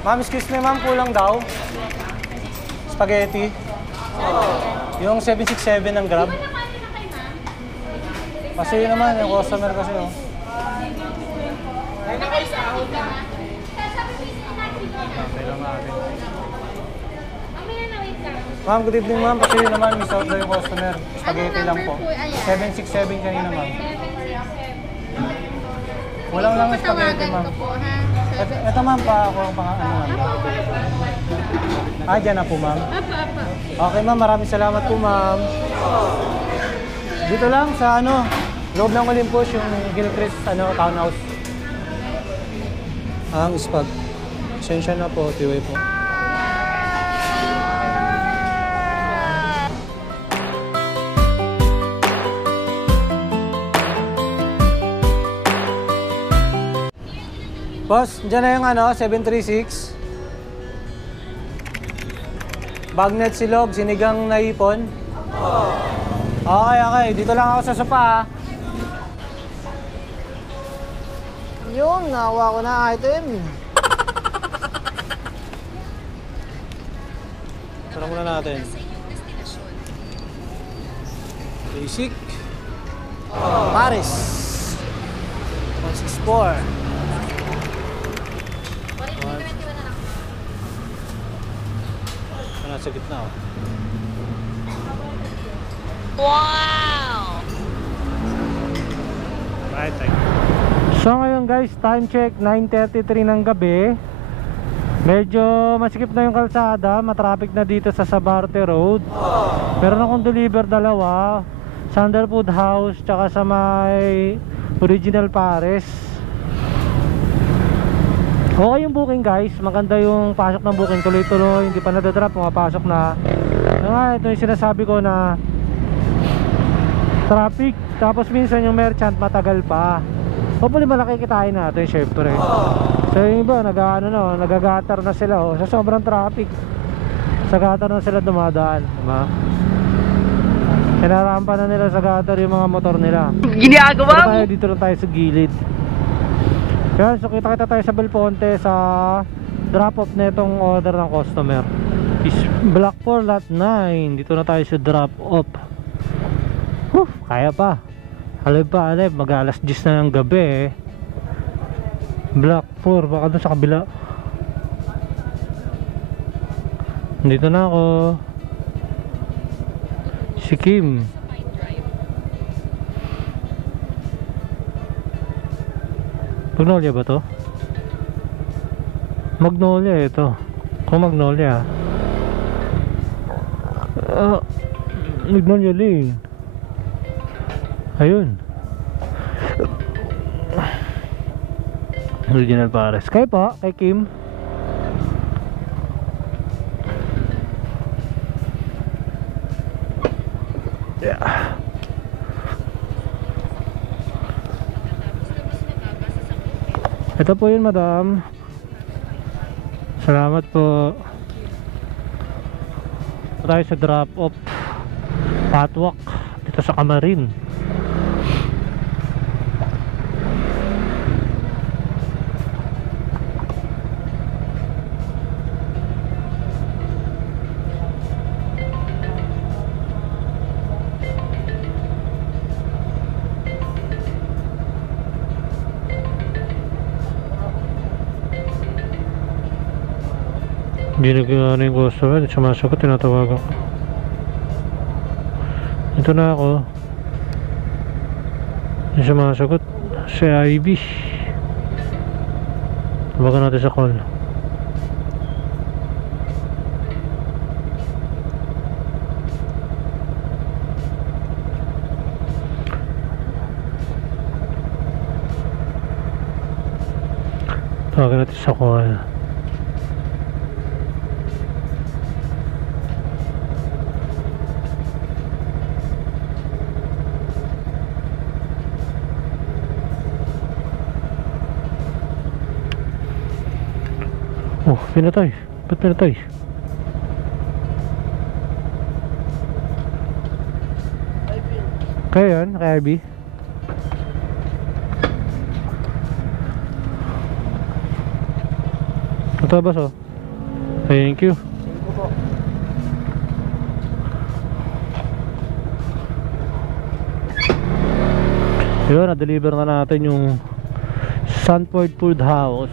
Ma'am, excuse me ma'am, kulang daw. Spaghetti. Yung 767 ng Grab. Kasi yun naman, yung customer kasi oh. Ay na kayo sa ahon na. Ma'am, good evening ma'am. Kasi yun naman, miss out daw yung customer. Spaghetti lang po. 767 kanina ma'am. Walang lang yung spaghetti ma'am. Ito ma'am, ano ma'am? Ah, dyan na po ma'am. Okay ma'am, maraming salamat po ma'am. Dito lang sa loob ng Olympus, yung Gilchrist townhouse. Ang spag. Pasensya na po, tiway po. Boss, dyan na yung 736. Bagnet silog, sinigang na ipon. Okay. Dito lang ako sa sopa ha. Yun, nakuha ko na item. Tara muna natin. Basic. Paris. 164. Nasa gitna oh. Wow! Right, thank you. So ngayon guys, time check 9:33 ng gabi. Medyo masikip na yung kalsada, matraffic na dito sa Sabarte Road. Meron akong deliver dalawa, Sandalwood House tsaka sa may Original Paris. Okay yung booking guys, maganda yung pasok ng booking, tuloy-tuloy, hindi pa nadadrop, pumapasok na. Ito yung sinasabi ko na traffic, tapos minsan yung merchant matagal pa. Hopefully malaki kitain natin syempre. So yung iba, nagagatar na sila sa sobrang traffic. Sa gutter na sila dumadaan, diba? Kinarampa na nila sa gutter yung mga motor nila. Ginagawa mo? Dito lang tayo sa gilid. Yan, so kita tayo sa Belponte sa drop off na itong order ng customer. Is Block 4 lot 9. Dito na tayo sa drop off. Kaya pa. Alib, mag alas 10 na ng gabi Block 4, baka doon sa kabila. Dito na ako. Si Kim. Magnolia ba to? Magnolia ito. Kung Magnolia Magnolia Lane. Ayun. Original Paris. Kaya po, kay Kim. Yeah. Ito po yun, madam. Salamat po. Tayo sa drop off Patwalk dito sa Camarin. Hindi nag-ano yung customer, sumasagot, tinatawag ako. Ito na ako. Yung sumasagot, si Ivy. Tawagan natin sa call. Tawagan natin sa call. Oh, pinatay. Ba't pinatay? Kaya yan, kay Ivy. Ito boss oh. Thank you. Yun, na-deliver na natin yung Sanford Food House.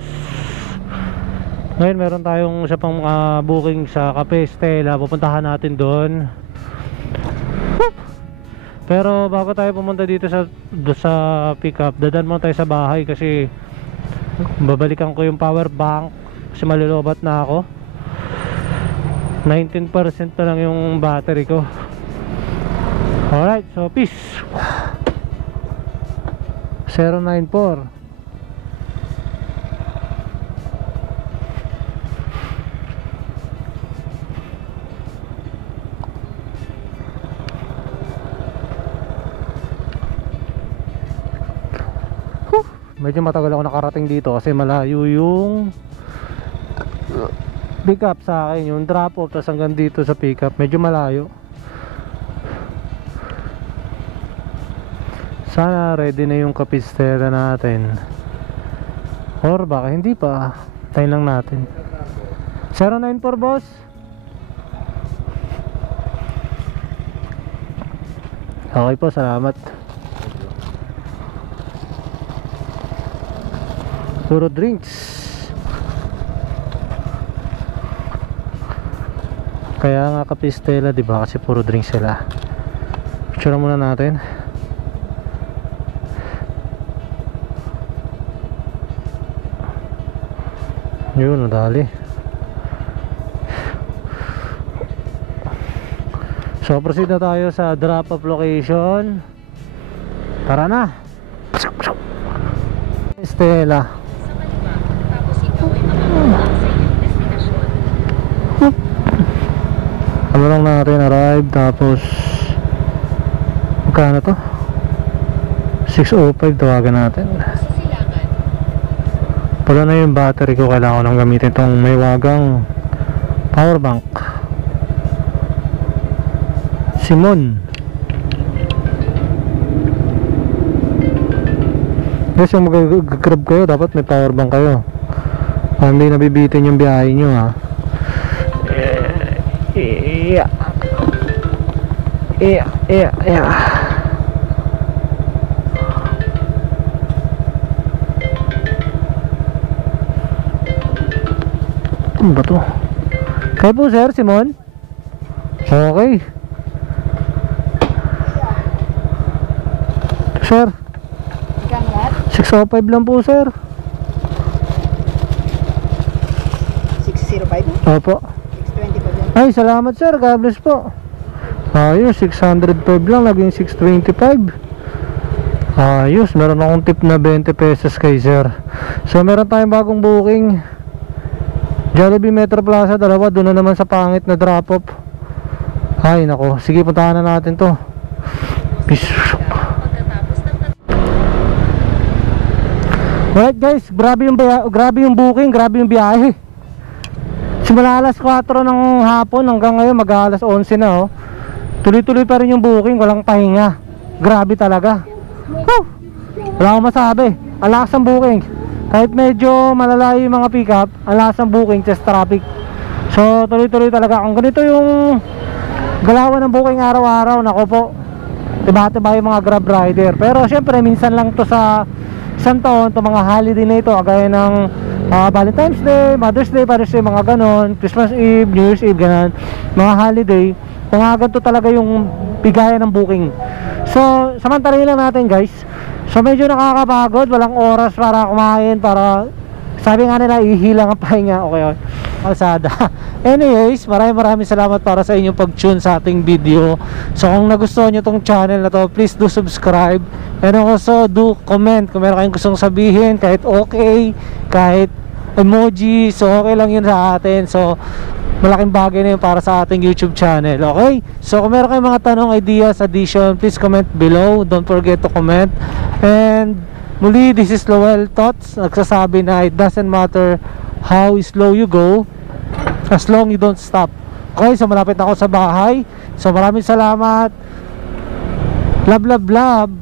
Ngayon meron tayong isa pang booking sa Cafe Stella. Pupuntahan natin doon. Pero bago tayo pumunta dito sa pickup, dadaan muna tayo sa bahay kasi babalikan ko yung power bank kasi malilobat na ako. 19% na lang yung battery ko. Alright, so peace. 094. Medyo matagal ako nakarating dito kasi malayo yung pick up sa akin, yung drop off, tapos hanggang dito sa pick up medyo malayo. Sana ready na yung kapistera natin, or baka hindi pa. Tayo lang natin. 094 boss. Okay po, salamat. Puro drinks. Kaya nga kapistela, di ba? Kasi puro drinks sila. Picture muna natin. Yun, nadali. So proceed na tayo sa drop off location. Tara na. Stella. Tapos ikaw ay makakapag sa iyong destinasyon. Ano lang natin arrive, tapos magkano to? 605 tawagan natin. Sisilakan. Pala na yung battery ko, kailangan ko nang gamitin itong may wagang power bank. Simon. Guys, yung mag-grab kayo, dapat may power bank kayo. Hindi nabibitin yung biyahe nyo, ha. Ano ba to? Kayo po sir, Simon? Okay. Sir, 605 lang po sir. 605? Opo. 625 yan. Ay, salamat sir, God bless po. Ayos, 605 lang, naging 625. Ayos, meron akong tip na 20 pesos kay sir. So meron tayong bagong booking, Jollibee Metro Plaza, dalawa. Doon na naman sa pangit na drop off. Ay nako, sige, puntahan na natin to. Peace. Alright guys, grabe yung booking, grabe yung biyahe. Simula alas 4 ng hapon hanggang ngayon mag alas 11 na oh. Tuloy-tuloy pa rin yung booking, walang pahinga. Grabe talaga. Wala akong masabi. Ang lakas ng booking. Kahit medyo malalayo yung mga pick up, ang lakas ng booking, test traffic. So tuloy-tuloy talaga. Kung ganito yung galawan ng booking araw-araw, nako po, tiba-tiba yung mga grab rider. Pero syempre minsan lang to sa isang taon, to mga holiday na ito, gaya ng Valentine's Day, Mother's Day, Father's Day, mga ganon, Christmas Eve, New Year's Eve, ganon, mga holiday. Mga ganito talaga yung bigayan ng booking. So samantalahin lang natin guys. So medyo nakakapagod, walang oras para kumain, para sabi nga nila ihilang ang pahinga. Okay, kalsada. Anyways, maraming salamat para sa inyong pag-tune sa ating video. So kung nagustuhan nyo tong channel na to, please do subscribe. And also do comment kung meron kayong gustong sabihin, kahit okay, kahit emoji. So okay lang yun sa atin. So malaking bagay na yun para sa ating YouTube channel. Okay? So kung meron kayong mga tanong, ideas, addition, please comment below. Don't forget to comment. And muli, this is Lowell Thoughts, nagsasabi na it doesn't matter how slow you go, as long you don't stop. Okay, so malapit na ako sa bahay. So maraming salamat. Love, love, love.